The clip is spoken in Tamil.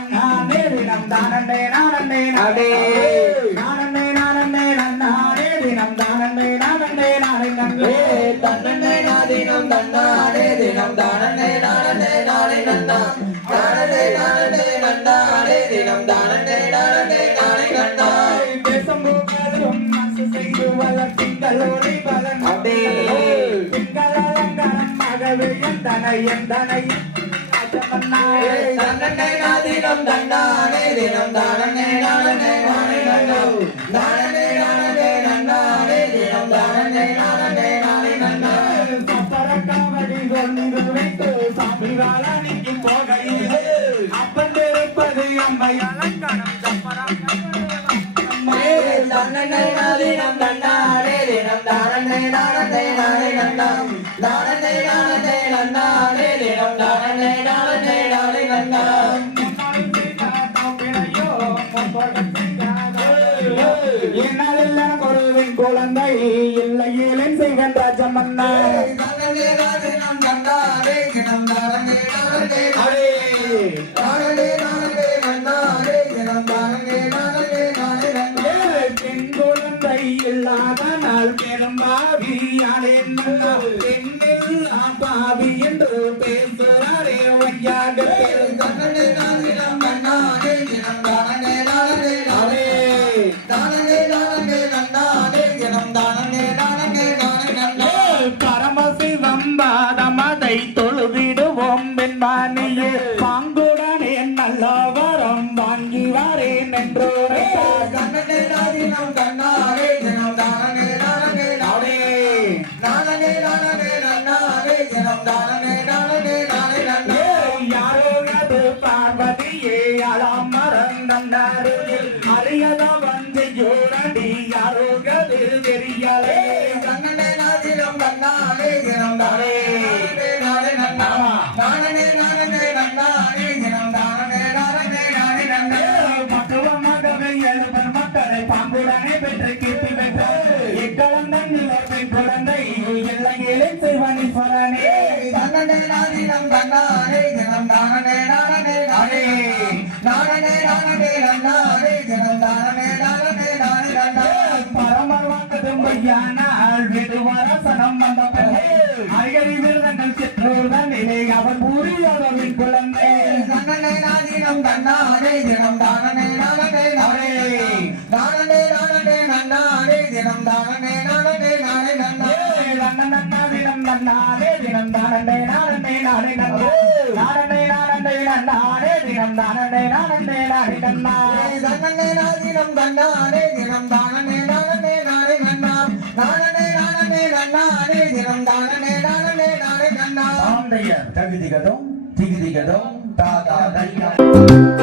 நன்னானே தினம் தானண்டே நானண்டே நாடே நானண்டே நானண்டே நன்னானே தினம் தானண்டே நானண்டே நாளை நன்றே நாதினம் தன்னானே தினம் நாளை நன்னா நன்னானே தினம் நாளை நன்னா தேசம் மனசு செய்து பலன் அலங்காரம் மகவே நாதினம் தன்னானே தினம் தானே நானே நாளை நன்னா தானே நானே நன்னானே தினம் தானே நானே நாளை நன்னா சப்பரக்காவடி கொண்டு வைத்து சாமி வாழானிக்கு போகையிலே அப்பன் இருப்பது அம்மை அலங்காரம் தன்னே நாதினம் தன்னானே தினம் தானே நானே நாளை நன்னா தானே நானே நன்னானே தானே நானே நாளை நன்னா பெண் குழந்தை இல்லாத நாள் பெரும்பாவியாலே நல்லா பெண்ணில் பாவி என்று பேசுறாரே வையாகத்தில் பாதமதை தொழுதிடுவோம் பெண்பானியே பாங்குடனே நல்ல வரம் வாங்கி வரேன் என்றோரே. தன்னே நாதினம் தன்னானே தினம் தானே நானே நாளை நானே நானே பாம்புடனே பெற்று கீர்த்தி பெற்றார் இக்கலந்தன் பெண் குழந்தை. எல்லையிலே சிவனீஸ்வரனே தன்னே நாதினம் தன்னானே தினம் தானே நானே நானே. நானே நானே நன்னானே தினம் தானே நானே நானே நன்னா. பரமர் வாக்கதும் பொய்யானால் விடுவரசனம் வந்த பிள்ளை அரியறி விருதங்கள் சிற்றூர்தான் நிலை அவன் புரியாதவின் குழந்தை. தன்னே நாதினம் தன்னானே தினம் தானே நன்னானே தினம் நானே நானே நன்னா தினம் நன்னானே தினம் தானே நானே நானே நன்னே நானே நானே நன்னானே தினம் தானே நானே நானே நன்னா தன்னே நாதினம் தன்னானே தினம் தானே நானே நானே நானே நானே நன்னானே தினம் தானே நானே நானே ஆந்தைய தகுதிகதும் திகுதிகதும் தாதா தையா